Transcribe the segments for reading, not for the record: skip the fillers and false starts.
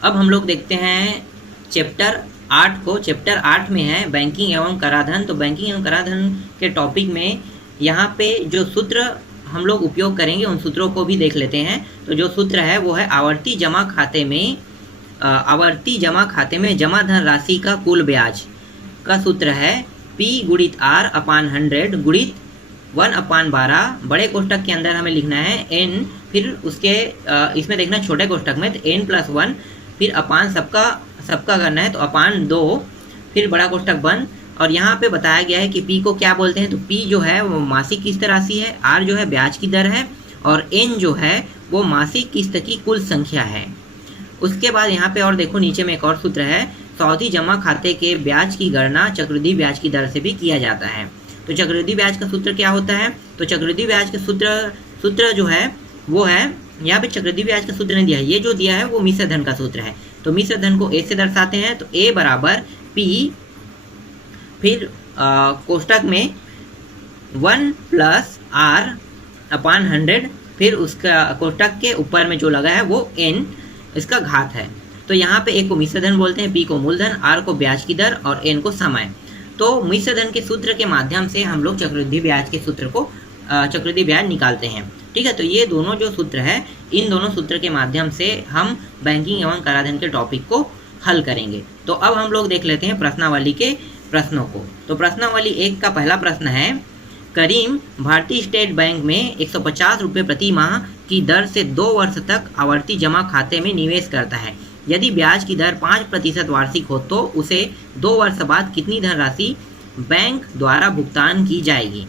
अब हम लोग देखते हैं चैप्टर 8 को। चैप्टर 8 में है बैंकिंग एवं कराधान। तो बैंकिंग एवं कराधान के टॉपिक में यहाँ पे जो सूत्र हम लोग उपयोग करेंगे उन सूत्रों को भी देख लेते हैं। तो जो सूत्र है वो है आवर्ती जमा खाते में जमा धन राशि का कुल ब्याज का सूत्र है P गुणित R अपान 100 गुणित 1/12। बड़े कोष्टक के अंदर हमें लिखना है n, फिर उसके इसमें देखना छोटे कोष्टक में तो n+1, फिर अपान सबका करना है तो अपान 2, फिर बड़ा कोष्टक बंद। और यहाँ पे बताया गया है कि P को क्या बोलते हैं। तो P जो है वो मासिक किस्त राशि है, R जो है ब्याज की दर है, और N जो है वो मासिक किस्त की कुल संख्या है। उसके बाद यहाँ पे और देखो नीचे में एक और सूत्र है, सावधि जमा खाते के ब्याज की गणना चक्रवृद्धि ब्याज की दर से भी किया जाता है। तो चक्रवृद्धि ब्याज का सूत्र क्या होता है। तो चक्रवृद्धि ब्याज का सूत्र जो है वो है, यहाँ पे चक्रवृद्धि ब्याज का सूत्र नहीं दिया है, ये जो दिया है वो मिश्र धन का सूत्र है। तो मिश्र धन को A से दर्शाते हैं। तो A बराबर P, फिर कोष्टक में 1 + R अपान 100, फिर उसका कोष्टक के ऊपर में जो लगा है वो N इसका घात है। तो यहाँ पे A को मिश्र धन बोलते हैं, P को मूलधन, R को ब्याज की दर और N को समय। तो मिश्र धन के सूत्र के माध्यम से हम लोग चक्रवृद्धि ब्याज के सूत्र को चक्रवृद्धि ब्याज निकालते हैं। ठीक है, तो ये दोनों जो सूत्र है, इन दोनों सूत्र के माध्यम से हम बैंकिंग एवं कराधान के टॉपिक को हल करेंगे। तो अब हम लोग देख लेते हैं प्रश्नावली के प्रश्नों को। तो प्रश्नावली 1 का पहला प्रश्न है, करीम भारतीय स्टेट बैंक में 150 रुपये प्रति माह की दर से 2 वर्ष तक आवर्ती जमा खाते में निवेश करता है। यदि ब्याज की दर 5% वार्षिक हो तो उसे 2 वर्ष बाद कितनी धनराशि बैंक द्वारा भुगतान की जाएगी।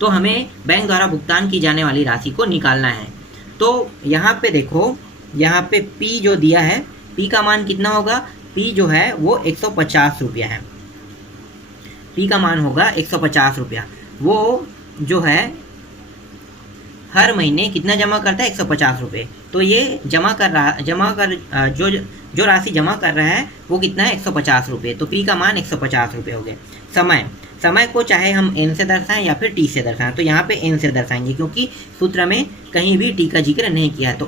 तो हमें बैंक द्वारा भुगतान की जाने वाली राशि को निकालना है। तो यहाँ पे देखो, यहाँ पे P जो दिया है, P का मान कितना होगा। P जो है वो 150 रुपया है। P का मान होगा 150 रुपया। वो जो है हर महीने कितना जमा करता है, 150 रुपये। तो ये जो राशि जमा कर रहा है वो कितना है, 150 रुपये। तो P का मान 150 रुपये हो गए। समय को चाहे हम N से दर्शाएं या फिर T से दर्शाएं, तो यहाँ पे N से दर्शाएंगे क्योंकि सूत्र में कहीं भी T का जिक्र नहीं किया है। तो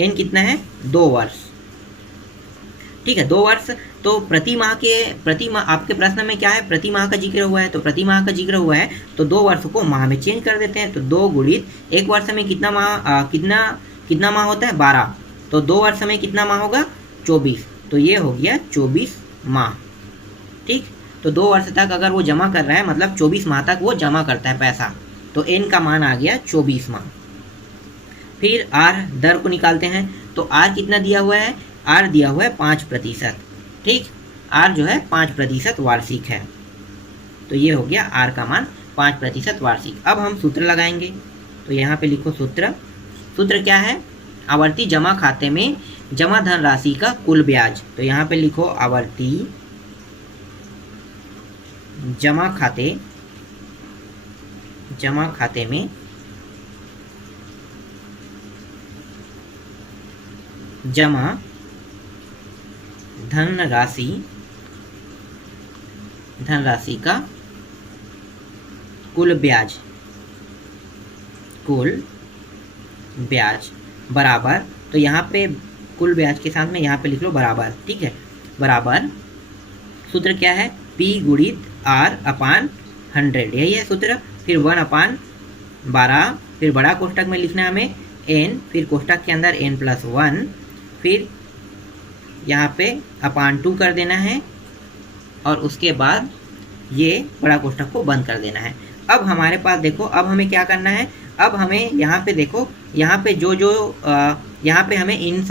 N कितना है, 2 वर्ष। ठीक है, 2 वर्ष। तो प्रति माह आपके प्रश्न में क्या है, प्रति माह का जिक्र हुआ है। तो प्रति माह का जिक्र हुआ है तो 2 वर्ष को माह में चेंज कर देते हैं। तो 2 गुणित 1 वर्ष में कितना माह होता है, 12। तो 2 वर्ष में कितना माह होगा, 24। तो ये हो गया 24 माह। ठीक, तो 2 वर्ष तक अगर वो जमा कर रहा है मतलब 24 माह तक वो जमा करता है पैसा। तो N का मान आ गया 24 माह। फिर R दर को निकालते हैं। तो R कितना दिया हुआ है, R दिया हुआ है 5%। ठीक, R जो है 5% वार्षिक है। तो ये हो गया R का मान 5% वार्षिक। अब हम सूत्र लगाएंगे। तो यहाँ पे लिखो सूत्र क्या है, आवर्ती जमा खाते में जमा धन राशि का कुल ब्याज। तो यहाँ पे लिखो आवर्ती जमा खाते में जमा धनराशि का कुल ब्याज बराबर। तो यहाँ पे कुल ब्याज के साथ में यहाँ पे लिख लो बराबर। ठीक है, बराबर सूत्र क्या है, P गुणित R अपान 100, यही है सूत्र। फिर 1/12, फिर बड़ा कोष्टक में लिखना है हमें N, फिर कोष्टक के अंदर N+1, फिर यहाँ पे अपान 2 कर देना है, और उसके बाद ये बड़ा कोष्टक को बंद कर देना है। अब हमारे पास देखो, अब हमें क्या करना है, अब हमें यहाँ पे देखो, यहाँ पे यहाँ पे हमें इन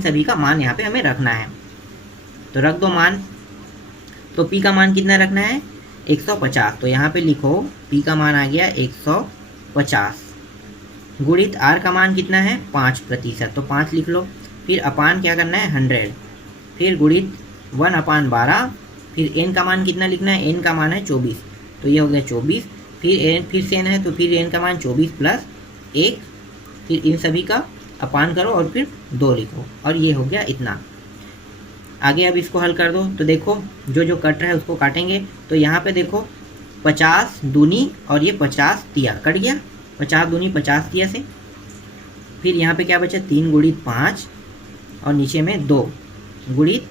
सभी का मान यहाँ पे हमें रखना है। तो रख दो मान। तो P का मान कितना रखना है, 150। तो यहाँ पे लिखो P का मान आ गया 150 गुणित R का मान कितना है, 5%। तो 5 लिख लो। फिर अपान क्या करना है, 100, फिर गुणित 1/12, फिर N का मान कितना लिखना है, N का मान है 24। तो ये हो गया 24। फिर से N है तो फिर N का मान 24 + 1, फिर इन सभी का अपान करो और फिर 2 लिखो, और ये हो गया इतना। आगे अब इसको हल कर दो। तो देखो जो कट रहा है उसको काटेंगे। तो यहाँ पे देखो 50 दूनी और ये 50 तिया कट गया, 50 दूनी 50 तिया से। फिर यहाँ पे क्या बचा, 3 गुणित 5 और नीचे में 2 गुणित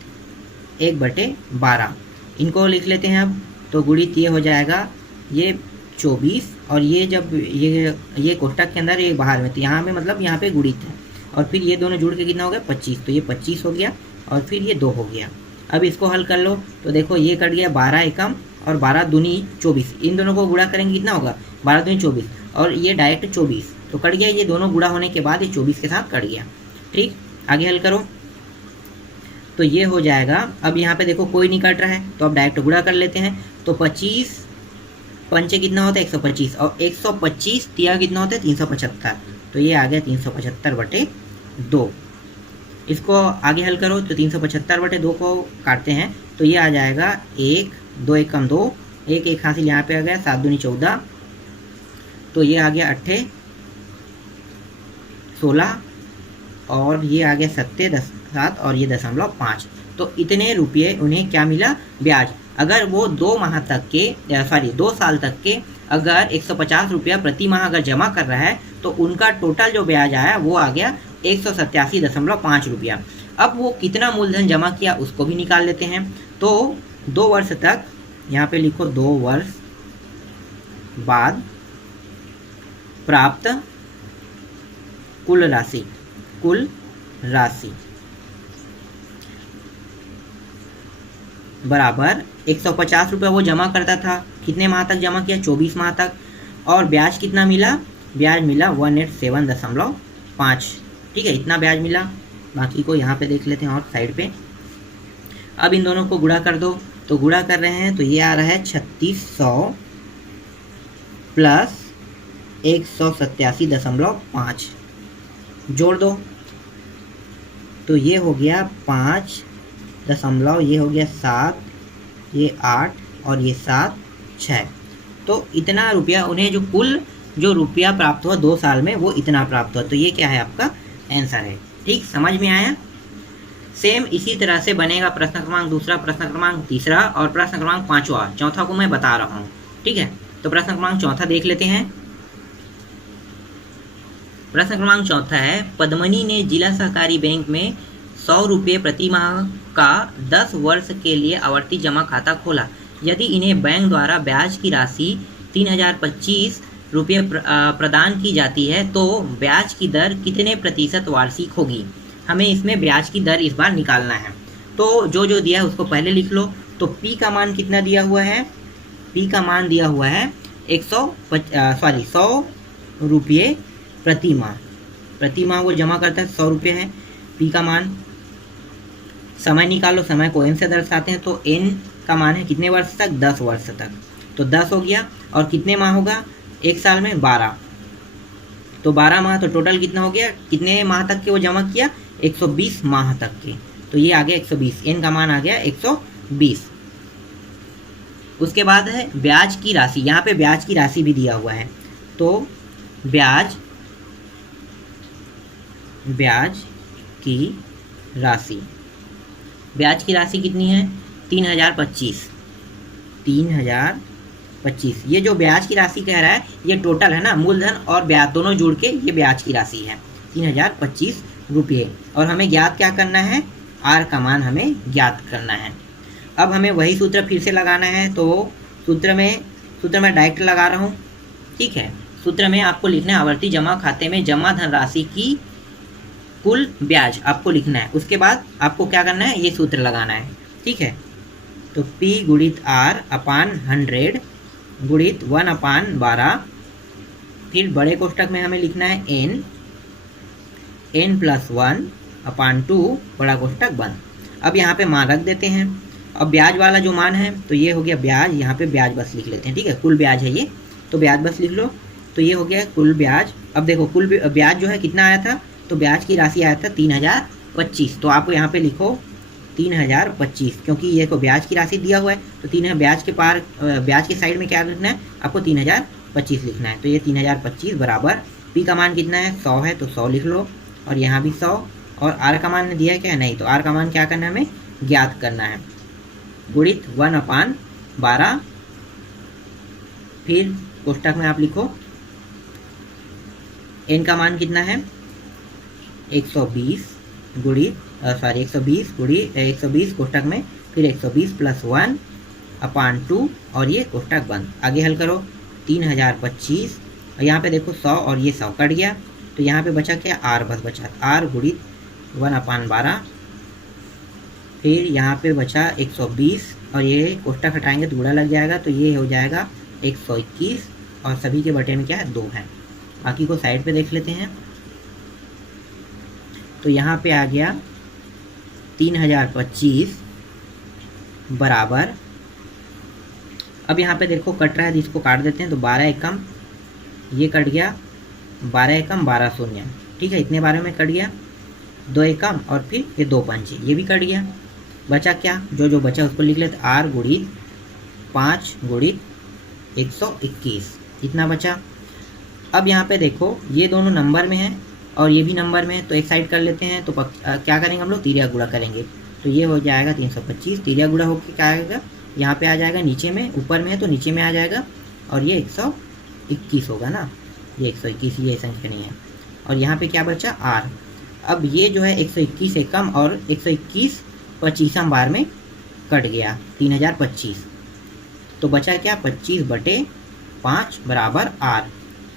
1/12। इनको लिख लेते हैं अब। तो गुणित ये हो जाएगा ये 24 और ये जब ये कोष्टक के अंदर ये बाहर में, तो यहाँ में मतलब यहाँ पे गुणित है और फिर ये दोनों जुड़ के कितना हो गया 25। तो ये 25 हो गया और फिर ये 2 हो गया। अब इसको हल कर लो तो देखो ये कट गया 12 एकम और 12 दूनी 24। इन दोनों को गुणा करेंगे कितना होगा 12 दूनी 24 और ये डायरेक्ट 24 तो कट गया। ये दोनों गुणा होने के बाद ये 24 के साथ कट गया। ठीक, आगे हल करो तो ये हो जाएगा। अब यहाँ पे देखो कोई नहीं कट रहा है तो अब डायरेक्ट गुणा कर लेते हैं। तो 25 पंचे कितना होता है 125 और 125 तिया कितना होता है 375। तो ये आ गया 375/2। इसको आगे हल करो तो 375/2 को काटते हैं तो ये आ जाएगा 1 2 एकम 2 1 1 हासिल यहाँ पे आ गया 7 दूनी 14। तो ये आ गया 8 16 और ये आ गया 7 और ये 0.5। तो इतने रुपये उन्हें क्या मिला ब्याज। अगर वो 2 माह तक के 2 साल तक के अगर 150 रुपया प्रति माह अगर जमा कर रहा है तो उनका टोटल जो ब्याज आया वो आ गया 187.5 रुपया। अब वो कितना मूलधन जमा किया उसको भी निकाल लेते हैं। तो 2 वर्ष तक यहाँ पे लिखो 2 वर्ष बाद प्राप्त कुल राशि बराबर 150 रुपये वो जमा करता था। कितने माह तक जमा किया 24 माह तक। और ब्याज कितना मिला, ब्याज मिला 187.5। ठीक है, इतना ब्याज मिला। बाकी को यहाँ पे देख लेते हैं और साइड पे। अब इन दोनों को गुणा कर दो। तो गुणा कर रहे हैं तो ये आ रहा है 3600 प्लस 187.5 जोड़ दो तो ये हो गया 5 दशमलव, ये हो गया 7, ये 8 और ये 7 6। तो इतना रुपया उन्हें जो कुल जो रुपया प्राप्त हुआ 2 साल में वो इतना प्राप्त हुआ। तो ये क्या है आपका आंसर है। ठीक, समझ में आया। सेम इसी तरह से बनेगा प्रश्न क्रमांक दूसरा, प्रश्न क्रमांक तीसरा और प्रश्न क्रमांक पांचवा। चौथा को मैं बता रहा हूँ। ठीक है, तो प्रश्न क्रमांक चौथा देख लेते हैं। प्रश्न क्रमांक चौथा है, पद्मनी ने जिला सहकारी बैंक में 100 रुपये प्रति माह का 10 वर्ष के लिए आवर्ती जमा खाता खोला। यदि इन्हें बैंक द्वारा ब्याज की राशि 3025 रुपये प्रदान की जाती है तो ब्याज की दर कितने प्रतिशत वार्षिक होगी। हमें इसमें ब्याज की दर इस बार निकालना है। तो जो जो दिया है उसको पहले लिख लो। तो P का मान कितना दिया हुआ है, P का मान दिया हुआ है 100 रुपये प्रति माह। प्रति माह वो जमा करता है 100 रुपये है P का मान। समय निकालो, समय को n से दर्शाते हैं तो n का मान है कितने वर्ष तक 10 वर्ष तक। तो 10 हो गया और कितने माह होगा एक साल में 12। तो 12 माह, तो टोटल कितना हो गया, कितने माह तक के वो जमा किया 120 माह तक के। तो ये आ गया 120, n का मान आ गया 120। उसके बाद है ब्याज की राशि। यहाँ पे ब्याज की राशि भी दिया हुआ है। तो ब्याज की राशि, ब्याज की राशि कितनी है 3025। ये जो ब्याज की राशि कह रहा है ये टोटल है ना, मूलधन और ब्याज दोनों जुड़ के ये ब्याज की राशि है 3025 रुपये। और हमें ज्ञात क्या करना है, आर का मान हमें ज्ञात करना है। अब हमें वही सूत्र फिर से लगाना है। तो सूत्र में डायरेक्ट लगा रहा हूँ। ठीक है, सूत्र में आपको लिखना है आवर्ती जमा खाते में जमा धनराशि की कुल ब्याज आपको लिखना है। उसके बाद आपको क्या करना है, ये सूत्र लगाना है। ठीक है, तो P गुणित R अपान 100 गुणित 1/12। फिर बड़े कोष्टक में हमें लिखना है n प्लस 1/2 बड़ा कोष्टक बंद। अब यहाँ पे मान रख देते हैं। अब ब्याज वाला जो मान है तो ये हो गया ब्याज, यहाँ पे ब्याज बस लिख लेते हैं। ठीक है, कुल ब्याज है ये, तो ब्याज बस लिख लो। तो ये हो गया कुल ब्याज। अब देखो कुल ब्याज जो है कितना आया था, तो ब्याज की राशि आया था 3025। तो आपको यहाँ पे लिखो 3025, क्योंकि ये को ब्याज की राशि दिया हुआ है। तो ब्याज के साइड में क्या लिखना है आपको 3025 लिखना है। तो ये 3025 बराबर P का मान कितना है 100 है तो 100 लिख लो और यहाँ भी 100। और R का मान दिया है क्या, नहीं। तो R का मान क्या करना है, हमें ज्ञात करना है। गुणित 1/12। फिर कोष्टक में आप लिखो n का मान कितना है 120 गुणित 120 कोष्टक में, फिर 120 प्लस 1 अपान 2 और ये कोष्टक बंद। आगे हल करो 3025 और यहाँ पे देखो 100 और ये 100 कट गया, तो यहाँ पे बचा क्या, आर बस बचा, आर गुणित 1/12। फिर यहाँ पे बचा 120 और ये कोष्टक हटाएंगे तो गुणा लग जाएगा, तो ये हो जाएगा 121 और सभी के बटे में क्या है, 2 है। बाकी को साइड पे देख लेते हैं। तो यहाँ पे आ गया 3025 बराबर, अब यहाँ पे देखो कट रहा है तो इसको काट देते हैं, तो 12 एकम ये कट गया, 12 एकम 12 शून्य, ठीक है, इतने 12 में कट गया, 2 एकम और फिर ये 2 पंचे ये भी कट गया। बचा क्या, जो बचा उसको लिख लेते, आर गुणित 5 गुणित 121 इतना बचा। अब यहाँ पे देखो ये दोनों नंबर में है और ये भी नंबर में है, तो एक साइड कर लेते हैं। तो क्या करेंगे हम लोग, तिरिया गुणा करेंगे, तो ये हो जाएगा 325, तिरिया गुणा होकर क्या आएगा, यहाँ पे आ जाएगा नीचे में, ऊपर में है तो नीचे में आ जाएगा, और ये 121 होगा ना, ये 121 ये संख्या नहीं है। और यहाँ पे क्या बचा, आर। अब ये जो है 121 एकम और 121 25 बार में कट गया 3025, तो बचा क्या, 25/5 बराबर आर,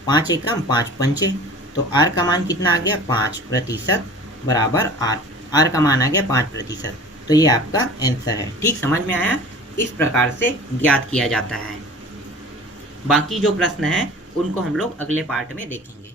5 एकम 5 पंचे, तो आर का मान कितना आ गया, 5% बराबर आर का मान आ गया 5%। तो ये आपका आंसर है। ठीक समझ में आया, इस प्रकार से ज्ञात किया जाता है। बाकी जो प्रश्न है उनको हम लोग अगले पार्ट में देखेंगे।